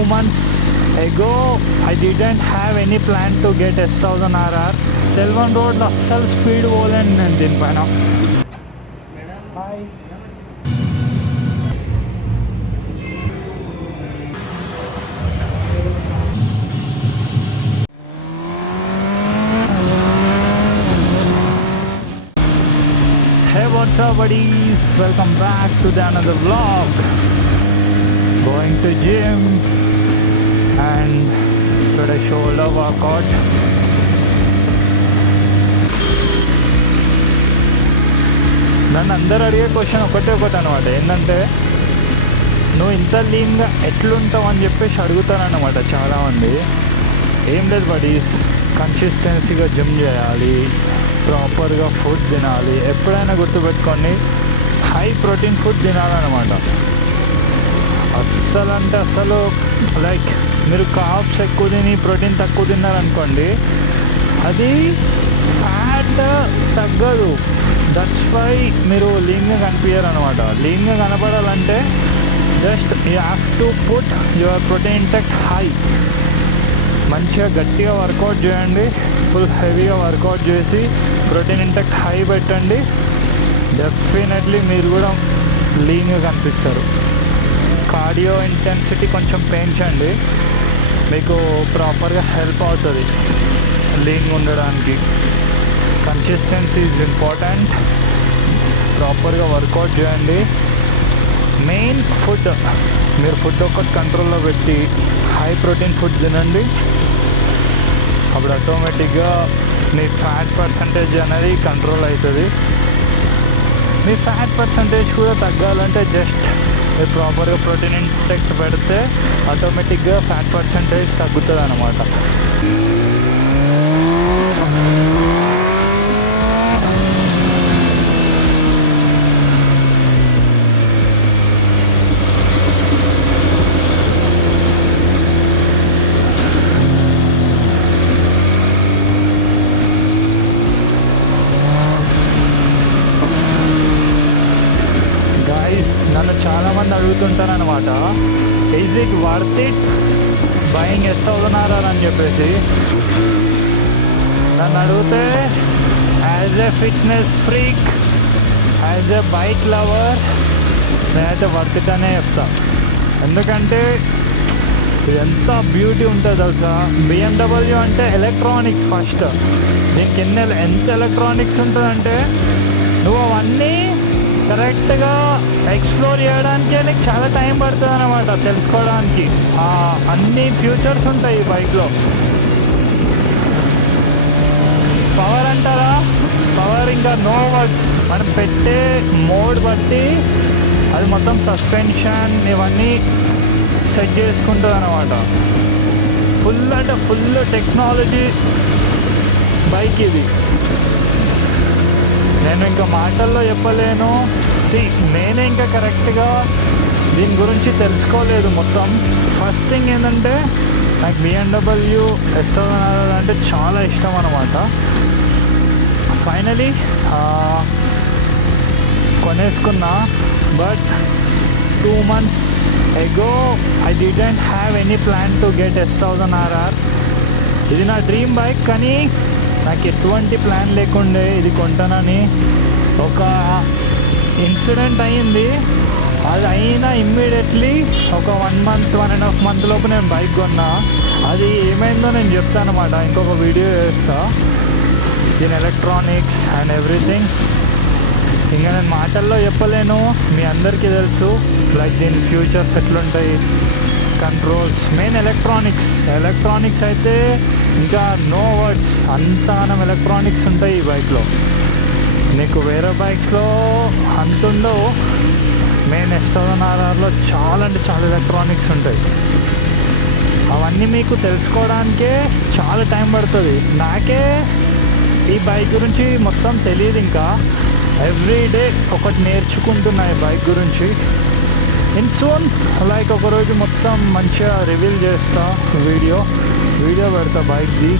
2 months ago I didn't have any plan to get S1000RR. Telvan road లో అస్సలు speed పోలేను నేను దీనిపైన. Hi Hey, what's up buddies? Welcome back to the another vlog. Going to gym and did a shoulder workout. నన్ను అందరు అడిగే question ఒకటి అనమాట, ఏంటంటే నువ్వు ఇంత లీన్గా ఎట్లుంటావు అని చెప్పేసి అడుగుతానన్నమాట చాలామంది. ఏం లేదు బడీస్, కన్సిస్టెన్సీగా జిమ్ చేయాలి, ప్రాపర్గా ఫుడ్ తినాలి. ఎప్పుడైనా గుర్తుపెట్టుకోండి, హై ప్రోటీన్ ఫుడ్ తినాలన్నమాట. అస్సలు అంటే అసలు లైక్ మీరు కార్బ్స్ ఎక్కువ తిని ప్రోటీన్ తక్కువ తిన్నారనుకోండి, అది ఫ్యాట్ తగ్గదు. దట్స్ వై మీరు లీన్గా కనిపించారు అనమాట. లీన్గా కనపడాలంటే just you have to put your protein intake high. మంచిగా గట్టిగా వర్కౌట్ చేయండి, ఫుల్ హెవీగా వర్కౌట్ చేసి ప్రోటీన్ ఇంటెక్ హై పెట్టండి. డెఫినెట్లీ మీరు కూడా లీన్గా కనిపిస్తారు. కార్డియో ఇంటెన్సిటీ కొంచెం పెంచండి, మీకు ప్రాపర్గా హెల్ప్ అవుతుంది లీన్గా ఉండడానికి. Consistency is important. ప్రాపర్గా వర్కౌట్ చేయండి. మెయిన్ ఫుడ్, మీరు ఫుడ్ ఒకటి కంట్రోల్లో పెట్టి హై ప్రోటీన్ ఫుడ్ తినండి. అప్పుడు ఆటోమేటిక్గా మీ ఫ్యాట్ పర్సంటేజ్ అనేది కంట్రోల్ అవుతుంది. మీ ఫ్యాట్ పర్సంటేజ్ కూడా తగ్గాలంటే జస్ట్ మీరు ప్రాపర్గా ప్రోటీన్ ఇంటెక్ పెడితే ఆటోమేటిక్గా ఫ్యాట్ పర్సంటేజ్ తగ్గుతుంది అన్నమాట. నన్ను చాలామంది అడుగుతుంటారు అనమాట, is it worth it buying S1000RR అని చెప్పేసి. నన్ను అడిగితే as a fitness freak, as a bike lover, నేనైతే వర్త్ ఇట్ అనే చెప్తాను. ఎందుకంటే ఎంత బ్యూటీ ఉంటుంది తెలుసా. BMW అంటే ఎలక్ట్రానిక్స్ ఫస్ట్. దీనికి ఎంత ఎలక్ట్రానిక్స్ ఉంటుందంటే నువ్వు అవన్నీ కరెక్ట్గా ఎక్స్ప్లోర్ చేయడానికే నీకు చాలా టైం పడుతుంది అన్నమాట, తెలుసుకోవడానికి. అన్ని ఫ్యూచర్స్ ఉంటాయి ఈ బైక్లో. పవర్ అంటారా, పవర్ ఇంకా నో వర్డ్స్. మనం పెట్టే మోడ్ బట్టి అది మొత్తం సస్పెన్షన్ ఇవన్నీ సెట్ చేసుకుంటుంది అన్నమాట. ఫుల్ అంటే ఫుల్ టెక్నాలజీ బైక్ ఇది. నేను ఇంకా మాటల్లో చెప్పలేను. నేనే ఇంకా కరెక్ట్గా దీని గురించి తెలుసుకోలేదు మొత్తం. ఫస్ట్ థింగ్ ఏంటంటే నాకు BMW S1000RR అంటే చాలా ఇష్టం అన్నమాట. ఫైనలీ కొనేసుకున్నా. But 2 months ago I didn't have any plan to get S1000RR. ఇది నా డ్రీమ్ బైక్, కానీ నాకు ఎటువంటి ప్లాన్ లేకుండే ఇది కొంటానని. ఒక ఇన్సిడెంట్ అయ్యింది, అది అయినా ఇమ్మీడియట్లీ ఒక 1 month 1.5 month లోపు నేను బైక్ కొన్నా. అది ఏమైందో నేను చెప్తాను అన్నమాట, ఇంకొక వీడియో చేస్తా. దీని ఎలక్ట్రానిక్స్ అండ్ ఎవ్రీథింగ్ ఇంకా నేను మాటల్లో చెప్పలేను, మీ అందరికీ తెలుసు. లైక్ దీని ఫ్యూచర్స్ ఎట్లుంటాయి, కంట్రోల్స్, మెయిన్ ఎలక్ట్రానిక్స్ అయితే ఇంకా నో వర్డ్స్. అంతగానం ఎలక్ట్రానిక్స్ ఉంటాయి ఈ బైక్లో, నీకు వేరే బైక్స్లో అంతుండవు. మెయిన్ S1000RRలో చాలా అంటే చాలా ఎలక్ట్రానిక్స్ ఉంటాయి. అవన్నీ మీకు తెలుసుకోవడానికే చాలా టైం పడుతుంది. నాకే ఈ బైక్ గురించి మొత్తం తెలియదు. ఇంకా ఎవ్రీడే ఒకటి నేర్చుకుంటున్నా ఈ బైక్ గురించి. ఇన్ సూన్ లైక్ ఒకరోజు మొత్తం మంచిగా రివీల్ చేస్తా, వీడియో పెడతా బైక్ది.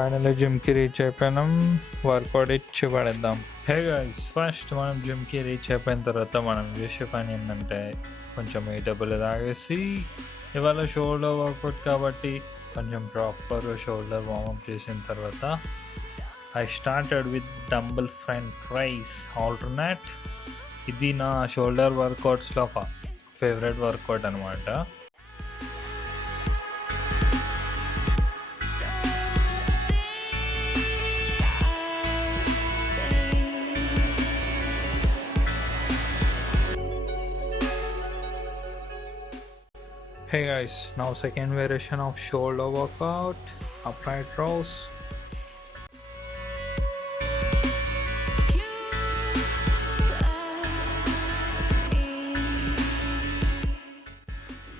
ఫైనల్లీ జిమ్కి రీచ్ అయిపోయినాం. వర్కౌట్ ఇచ్చి పడేద్దాం. హే గైస్, ఫస్ట్ మనం జిమ్కి రీచ్ అయిపోయిన తర్వాత మనం చేసే పని ఏంటంటే కొంచెం డబ్బులు తాగేసి, ఇవాళ షోల్డర్ వర్కౌట్ కాబట్టి కొంచెం ప్రాపర్ షోల్డర్ వార్మప్ చేసిన తర్వాత I started with dumbbell front rice alternate. ఇది నా షోల్డర్ వర్కౌట్స్లో ఒక ఫేవరెట్ వర్కౌట్ అనమాట. Hey guys, now second variation of shoulder workout, upright rows.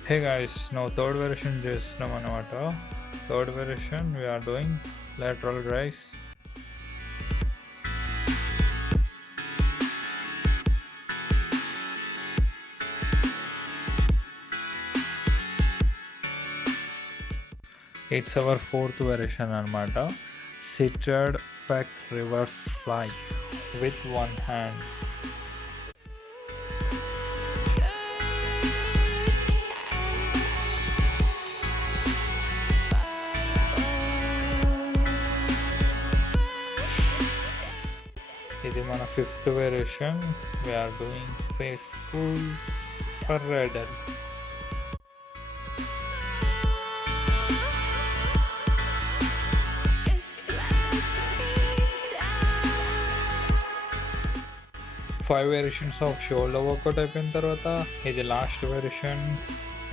Hey guys, now third variation చేస్తున్నాం అన్నమాట. Third variation we are doing lateral raise. It's our fourth variation అనమాట. Seated pec reverse fly with one hand. ఇది మన fifth variation. we are doing face pull per radle. Five variations of shoulder workout అయిపోయిన తర్వాత ఇది last variation,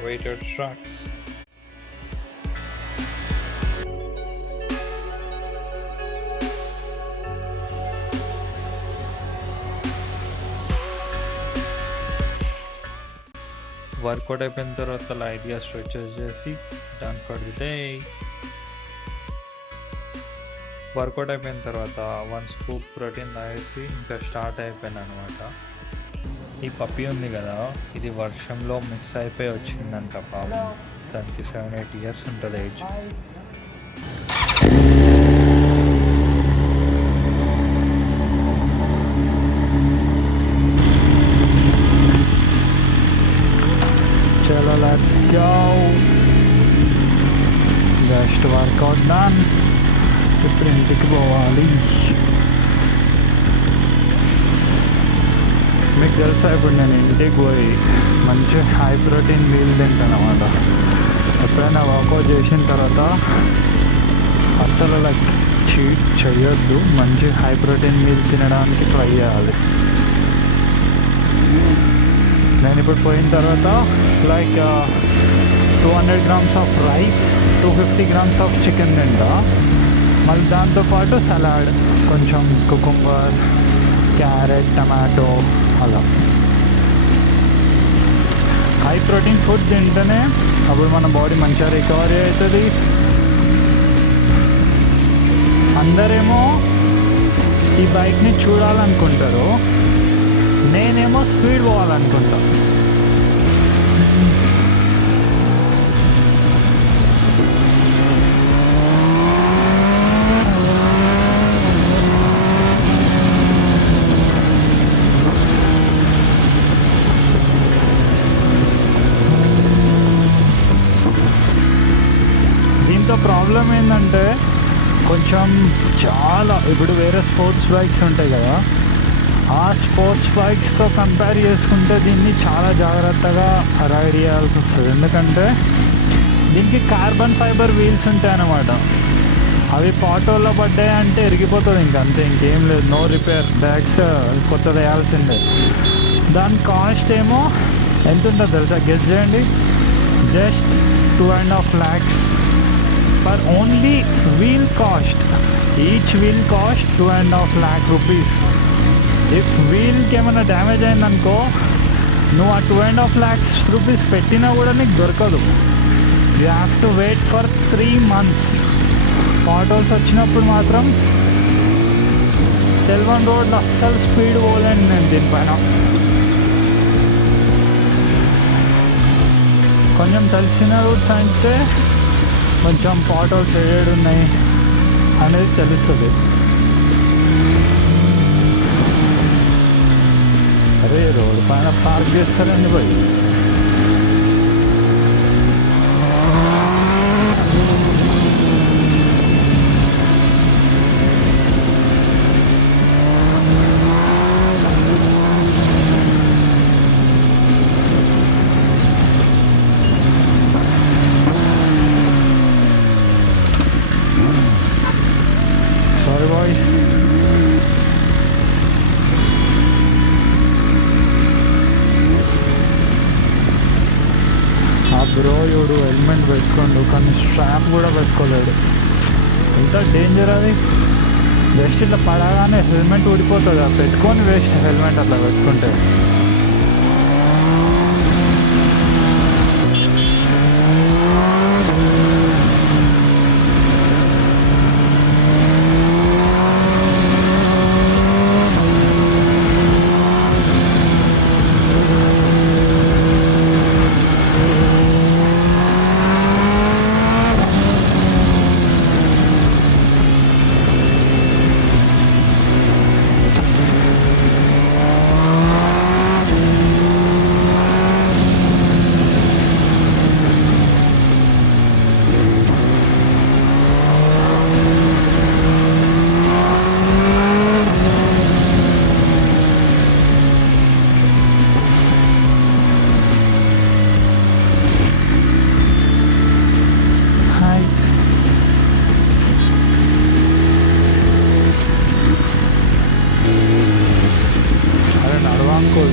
weighted స్ట్రాక్స్. Workout అయిపోయిన తర్వాత లైట్గా స్ట్రెచెస్ చేసి done for the day. Workout అయిపోయిన తర్వాత 1 స్కూప్ ప్రోటీన్ తాగేసి ఇంకా స్టార్ట్ అయిపోయాను అనమాట. ఈ పప్పి ఉంది కదా, ఇది వర్షంలో మిస్ అయిపోయి వచ్చిందంట పాపం. దానికి 7-8 ఇయర్స్ ఉంటుంది ఏజ్. చలో let's go. Just workout done. ఇప్పుడు ఇంటికి పోవాలి. మీకు తెలుసా, ఇప్పుడు నేను ఇంటికి పోయి మంచి హై ప్రోటీన్ మీల్ తింటాను అన్నమాట. ఎప్పుడైనా వర్కౌట్ చేసిన తర్వాత అస్సలు లైక్ చీట్ చేయొద్దు, మంచి హై ప్రోటీన్ మీల్ తినడానికి ట్రై చేయాలి. నేను ఇప్పుడు పోయిన తర్వాత like 200 grams of rice, 250 grams of chicken తింటా. మళ్ళీ దాంతోపాటు సలాడ్, కొంచెం కుకుంబర్, క్యారెట్, టమాటో అలా. హై ప్రోటీన్ ఫుడ్ తింటేనే అప్పుడు మన బాడీ మంచిగా రికవరీ అవుతుంది. అందరేమో ఈ బైక్ని చూడాలనుకుంటారు, నేనేమో స్పీడ్ పోవాలనుకుంటా. ప్రాబ్లం ఏంటంటే కొంచెం చాలా ఇప్పుడు వేరే స్పోర్ట్స్ బైక్స్ ఉంటాయి కదా, ఆ స్పోర్ట్స్ బైక్స్తో కంపేర్ చేసుకుంటే దీన్ని చాలా జాగ్రత్తగా రైడ్ చేయాల్సి వస్తుంది. ఎందుకంటే దీనికి కార్బన్ ఫైబర్ వీల్స్ ఉంటాయి అన్నమాట. అవి పాటోల్లో పడ్డాయి అంటే ఎరిగిపోతుంది, ఇంకంతే, ఇంకేం లేదు, నో రిపేర్, డైరెక్ట్ కొత్తది వేయాల్సిందే. దాని కాస్ట్ ఏమో ఎంత ఉంటుందో తెలుసా? గెస్ చేయండి. Just 2.5 lakhs for only wheel cost. Each wheel cost 2.5 lakh rupees. If wheelకి ఏమైనా డ్యామేజ్ అయిందనుకో, నువ్వు ఆ 2.5 lakhs rupees పెట్టినా కూడా నీకు దొరకదు. You have to wait for 3 months. Autos వచ్చినప్పుడు మాత్రం తెల్వన్ రోడ్లో అస్సలు స్పీడ్ పోలేను నేను దీనిపైన. కొంచెం తెలిసిన రూట్స్ అంటే కొంచెం పాటోల్స్ ఏడు ఉన్నాయి, అనేది తెలుస్తుంది. అరే రోడ్ పైన పార్క్ చేస్తారండి పోయి. Sorry boys. ఆ బ్రోయుడు హెల్మెట్ పెట్టుకోండు కానీ స్ట్రాప్ కూడా పెట్టుకోలేడు. ఎంత డేంజర్ అది. జస్ట్ ఇట్లా పడగానే హెల్మెట్ ఊడిపోతుంది. అది పెట్టుకొని వేస్ట్ హెల్మెట్ అట్లా పెట్టుకుంటే.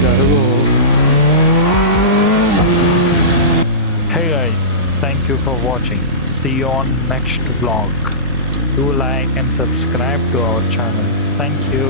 జరుగు. Hey guys, thank you for watching. See you on next vlog. Do like and subscribe to our channel. Thank you.